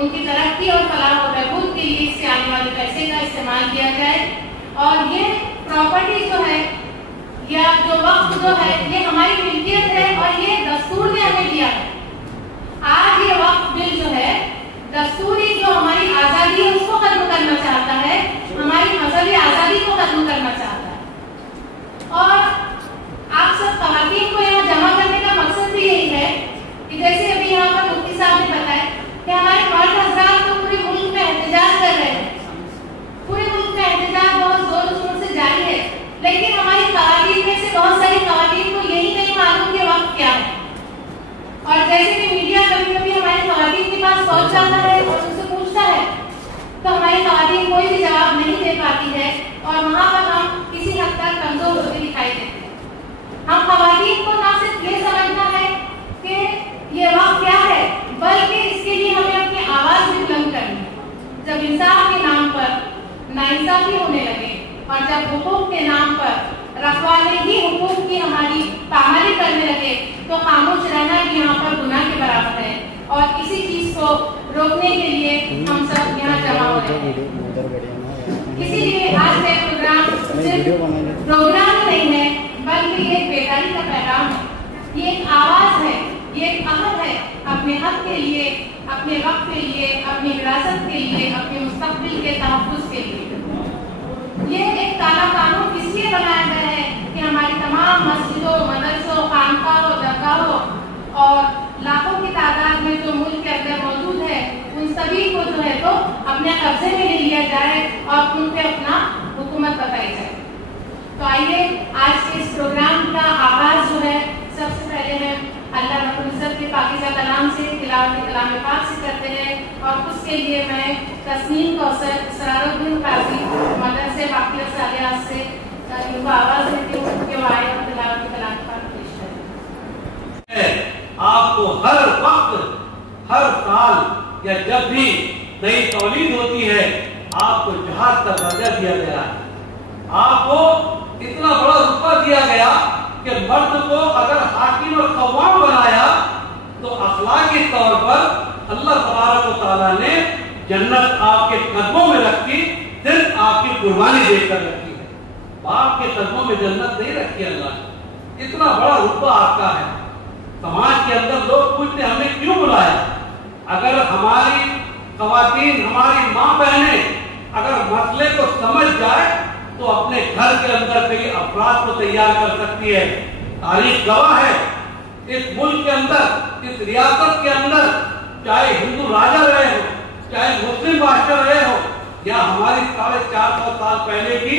ان کی ترقی اور فلاح و بہبود کے لیے اس سے آنے والے پیسے کا استعمال کیا جائے. اور یہ پراپرٹی جو ہے یا جو وقت جو ہے یہ ہماری ملکیت ہے اور یہ دستور نے ہمیں دیا ہے. آج یہ وقف بل جو ہے دستوری جو ہماری آزادی ہے اس کو ختم کرنا چاہتا ہے, ہماری مذہبی آزادی کو ختم کرنا چاہتا ہے. اور آپ سب خواتین کو یہاں جمع کرنے کا مقصد بھی یہی ہے کہ جیسے ابھی یہاں پر مفتی صاحب نے بتایا کہ ہمارے مرد حضرات تو پورے ملک میں احتجاج کر رہے ہیں, پورے ملک میں احتجاج بہت زور و شور سے جاری ہے, لیکن ہماری خواتین میں سے بہت ساری خواتین کو یہی نہیں معلوم کہ وقت کیا ہے. اور جیسے کہ میڈیا کبھی کبھی ہماری خواتین کے پاس پہنچ جاتا ہے اور ان سے پوچھتا ہے تو ہماری خواتین کوئی بھی جواب نہیں دے پاتی ہے اور وہاں پر ہم کسی حد تک کمزور ہوتے دکھائی دیتے ہیں. ہم خواتین کو نہ صرف یہ سمجھنا ہے کہ یہ وقت کیا ہے بلکہ اس کے لیے ہمیں اپنی آواز بھی بلند کرنی ہے. جب انصاف کے نام پر ناانصافی ہونے لگے اور جب حقوق کے نام پر رکھوالے ہی حقوق کی ہماری پامالی کرنے لگے تو خاموش رہنا بھی یہاں پر گناہ کے برابر ہے. اور اسی چیز کو روکنے کے لیے ہم سب یہاں جمع ہو رہے ہیں. اسی لیے آج کا پروگرام صرف پروگرام نہیں ہے بلکہ یہ ایک بیداری کا پیغام ہے, یہ ایک آواز ہے, یہ ایک عہد ہے اپنے حق کے لیے, اپنے وقت کے لیے, اپنی وراثت کے لیے, اپنے مستقبل کے تحفظ کے لیے. یہ ایک کالا قانون اس لیے بنایا گیا ہے کہ ہماری تمام مسجدوں, مدرسوں, خانقاہوں, درگاہوں اور لاکھوں کی تعداد میں جو ملک کے اندر موجود ہے ان سبھی کو جو ہے تو اپنے قبضے میں لے لیا جائے اور ان پہ اپنا حکومت بتائی جائے. تو آئیے آج کے اس پروگرام کا آغاز جو ہے سب سے پہلے ہم اللہ رب العزت کے پاکیزہ کلام سے, تلاوت کلام پاک سے کرتے ہیں. اور اس کے لیے میں تسنیم کوثر, اسرار الدین قاضی, مدرسے باقیہ صالحہ سے ان کو آواز دیتی ہوں کہ وہ آیت تلاوت کلام پاک پیش کریں. آپ کو ہر وقت, ہر سال یا جب بھی نئی تولید ہوتی ہے آپ کو جہاد کا درجہ دیا گیا ہے. آپ کو اتنا بڑا رتبہ دیا گیا کہ مرد کو اگر حاکم اور قوام بنایا تو اخلاقی طور پر اللہ تبارک و تعالیٰ نے جنت آپ کے قدموں میں رکھی, صرف آپ کی قربانی دے کر رکھی ہے. باپ کے قدموں میں جنت نہیں رکھی اللہ نے. اتنا بڑا رتبہ آپ کا ہے. سماج کے اندر لوگ پوچھتے ہمیں کیوں بلایا. اگر ہماری خواتین, ہماری ماں بہنیں اگر مسئلے کو سمجھ جائے تو اپنے گھر کے اندر کئی افراد کو تیار کر سکتی ہے. تاریخ گواہ ہے اس ملک کے اندر, اس ریاست کے اندر, چاہے ہندو راجا رہے ہو, چاہے مسلم بادشاہ رہے ہو, یا ہماری 450 سال پہلے کی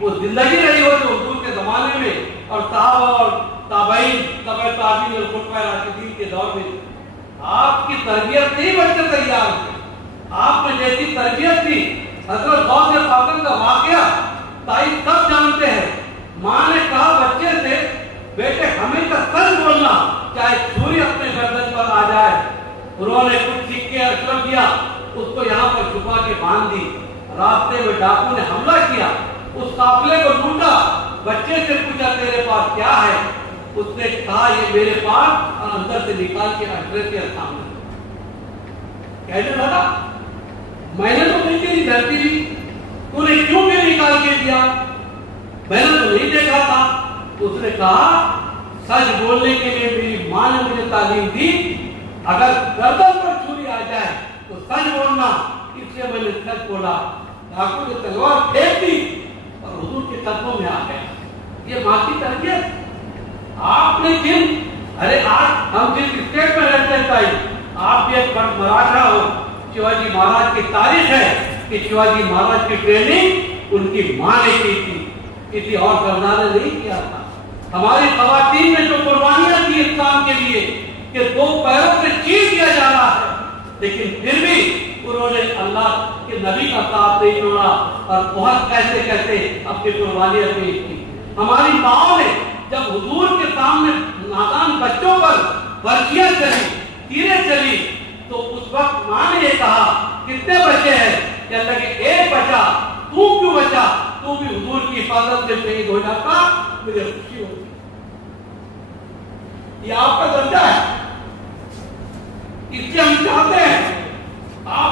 وہ زندگی رہی ہو جو حضور کے زمانے میں اور صحابہ اور تابعین, تبع تابعین اور خلفائے راشدین کے دور میں آپ کی تربیت نہیں بچے تیار تھے. آپ میں جیسی تربیت تھی, حضرت غوث پاک کا واقعہ تاریخ سب جانتے ہیں. ماں نے کہا بچے سے, بیٹے ہمیشہ سچ بولنا چاہے چھری اپنے گردن پر آ جائے. انہوں نے کچھ سکے اشرف دیا, اس کو یہاں پر چھپا کے باندھ دی. راستے میں ڈاکو نے حملہ کیا, اس قافلے کو لوٹا. بچے سے پوچھا تیرے پاس کیا ہے, اس نے کہا یہ میرے پاس, اور اندر سے نکال کے اشرف کے سامنے کہنے لگا میں نے تو نہیں تیری دھرتی دی, تو نے کیوں بھی نکال کے دیا, میں نے تو نہیں دیکھا تھا. اس نے کہا سچ بولنے کے لیے میری ماں نے مجھے تعلیم دی, اگر گردن پر چھری آ جائے تو سچ بولنا, اس لیے میں نے سچ بولا. ڈاکو نے تلوار پھینک دی اور حضور کے قدموں میں آ گیا. یہ ماں کی تربیت. آپ نے جن, ارے آج ہم جس اسٹیٹ میں رہتے ہیں تائی, آپ بھی ایک مراٹھا ہو. شیواجی مہاراج کی تاریخ ہے کہ شیواجی مہاراج کی ٹریننگ ان کی ماں نے کی تھی, کسی اور سردار نے نہیں کیا تھا. ہماری خواتین نے جو قربانیاں دی اسلام کے لیے کہ 2 پیروں سے چیر دیا جا رہا ہے, لیکن پھر بھی انہوں نے اللہ کے نبی کا ساتھ نہیں چھوڑا اور بہت کیسے کیسے اپنی قربانیاں پیش کی. ہماری ماں نے جب حضور کے سامنے نادان بچوں پر برچیاں چلی, تیریں چلی, تو اس وقت ماں نے یہ کہا کتنے بچے ہیں, کہنے لگے ایک بچا, تو کیوں بچا, تو بھی حضور کی حفاظت سے شہید ہو جاتا, مجھے خوشی ہوتی. یہ آپ کا درجہ ہے. اس لیے ہم چاہتے ہیں آپ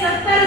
70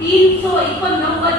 389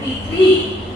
33,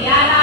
11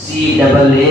CAA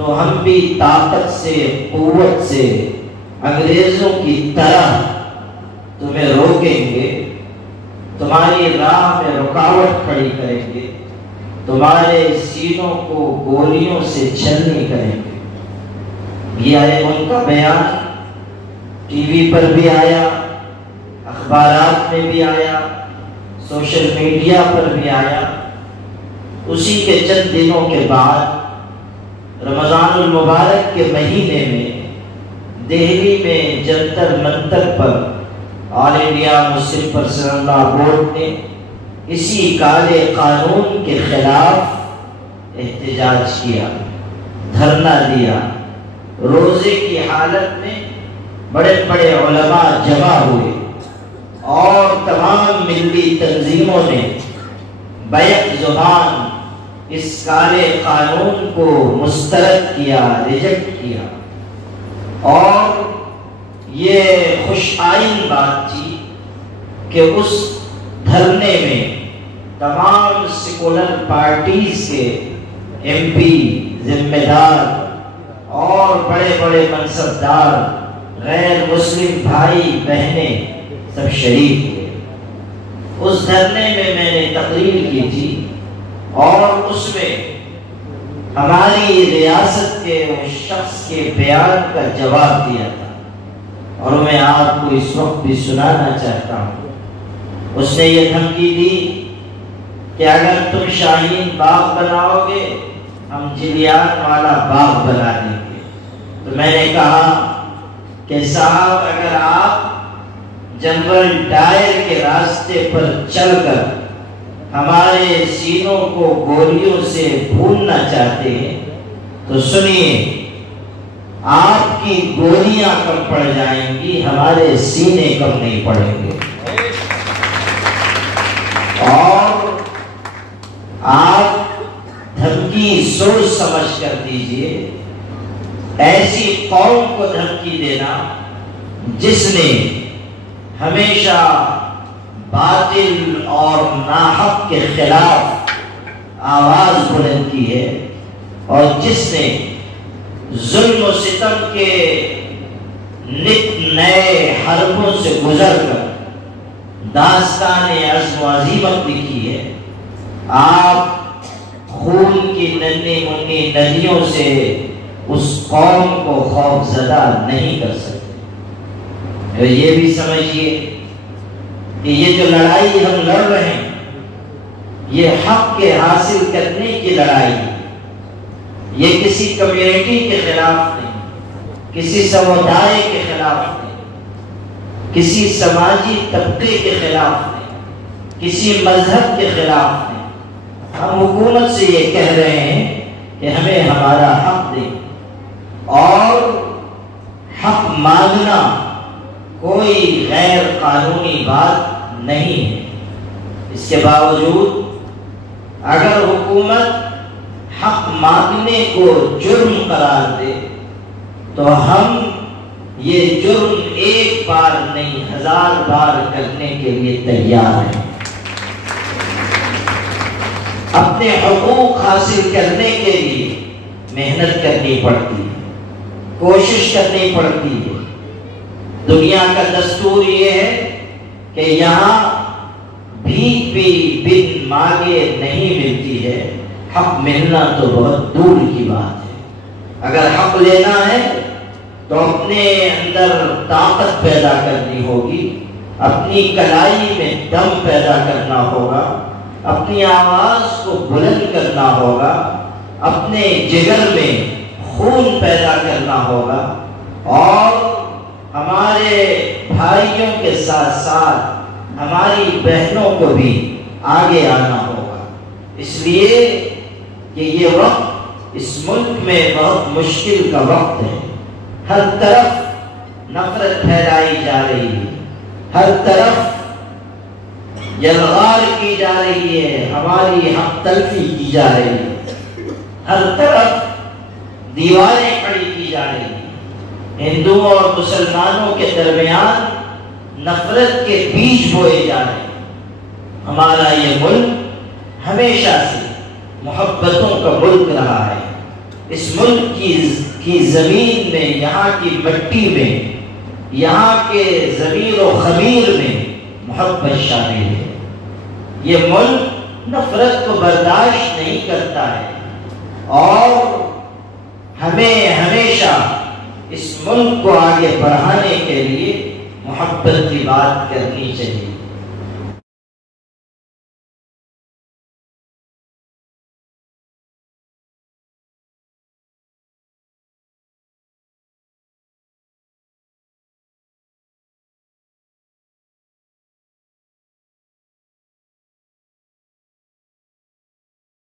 تو ہم بھی طاقت سے قوت سے انگریزوں کی طرح تمہیں روکیں گے، تمہاری راہ میں رکاوٹ کھڑی کریں گے، تمہارے سینوں کو گولیوں سے چھلنی کریں گے۔ یہ آئے ان کا بیان ٹی وی پر بھی آیا، اخبارات میں بھی آیا، سوشل میڈیا پر بھی آیا۔ اسی کے چند دنوں کے بعد رمضان المبارک کے مہینے میں دہلی میں جنتر منتر پر آل انڈیا مسلم پرسنل لا بورڈ نے اسی کالے قانون کے خلاف احتجاج کیا، دھرنا دیا۔ روزے کی حالت میں بڑے بڑے علماء جمع ہوئے اور تمام ملی تنظیموں نے بیک زبان اس کالے قانون کو مسترد کیا، ریجیکٹ کیا۔ اور یہ خوش آئین بات تھی کہ اس دھرنے میں تمام سیکولر پارٹیز کے ایم پی، ذمہ دار اور بڑے بڑے منصبدار، غیر مسلم بھائی بہنیں سب شریک ہوئے۔ اس دھرنے میں نے تقریر کی تھی اور اس میں ہماری ریاست کے اس شخص کے بیان کا جواب دیا تھا، اور میں آپ کو اس وقت بھی سنانا چاہتا ہوں۔ اس نے یہ دھمکی دی کہ اگر تم شاہین باغ بناؤ گے ہم جلیان والا باغ بنا دیں گے۔ تو میں نے کہا کہ صاحب اگر آپ جنرل ڈائر کے راستے پر چل کر ہمارے سینوں کو گولیوں سے بھوننا چاہتے ہیں تو سنیے، آپ کی گولیاں کم پڑ جائیں گی، ہمارے سینے کم نہیں پڑیں گے۔ اور آپ دھمکی سوچ سمجھ کر دیجئے، ایسی قوم کو دھمکی دینا جس نے ہمیشہ باطل اور ناحق کے خلاف آواز بلند کی ہے، اور جس نے ظلم و ستم کے نت نئے حربوں سے گزر کر داستان عزم و عزیمت لکھی ہے، آپ خون کی ننھی منی ندیوں سے اس قوم کو خوف زدہ نہیں کر سکتے۔ تو یہ بھی سمجھیے کہ یہ جو لڑائی ہم لڑ رہے ہیں یہ حق کے حاصل کرنے کی لڑائی ہے، یہ کسی کمیونٹی کے خلاف نہیں، کسی سمودائے کے خلاف نہیں، کسی سماجی طبقے کے خلاف نہیں، کسی مذہب کے خلاف نہیں۔ ہم حکومت سے یہ کہہ رہے ہیں کہ ہمیں ہمارا حق دیں، اور حق مانگنا کوئی غیر قانونی بات نہیں ہے۔ اس کے باوجود اگر حکومت حق مانگنے کو جرم قرار دے تو ہم یہ جرم ایک بار نہیں 1000 بار کرنے کے لیے تیار ہیں۔ اپنے حقوق حاصل کرنے کے لیے محنت کرنی پڑتی ہے، کوشش کرنی پڑتی ہے۔ دنیا کا دستور یہ ہے کہ یہاں بھیک بھی بن مانگے نہیں ملتی ہے، حق ملنا تو بہت دور کی بات ہے۔ اگر حق لینا ہے تو اپنے اندر طاقت پیدا کرنی ہوگی، اپنی کلائی میں دم پیدا کرنا ہوگا، اپنی آواز کو بلند کرنا ہوگا، اپنے جگر میں خون پیدا کرنا ہوگا، اور ہمارے بھائیوں کے ساتھ ساتھ ہماری بہنوں کو بھی آگے آنا ہوگا۔ اس لیے کہ یہ وقت اس ملک میں بہت مشکل کا وقت ہے۔ ہر طرف نفرت پھیلائی جا رہی ہے، ہر طرف یلغار کی جا رہی ہے، ہماری حق تلفی کی جا رہی ہے، ہر طرف دیواریں کھڑی کی جا رہی ہیں۔ ہندوؤں اور مسلمانوں کے درمیان نفرت کے بیج بوئے جا رہے ہیں۔ ہمارا یہ ملک ہمیشہ سے محبتوں کا ملک رہا ہے، اس ملک کی زمین میں، یہاں کی مٹی میں، یہاں کے ضمیر و خمیر میں محبت شامل ہے۔ یہ ملک نفرت کو برداشت نہیں کرتا ہے، اور ہمیں ہمیشہ اس ملک کو آگے بڑھانے کے لیے محبت کی بات کرنی چاہیے۔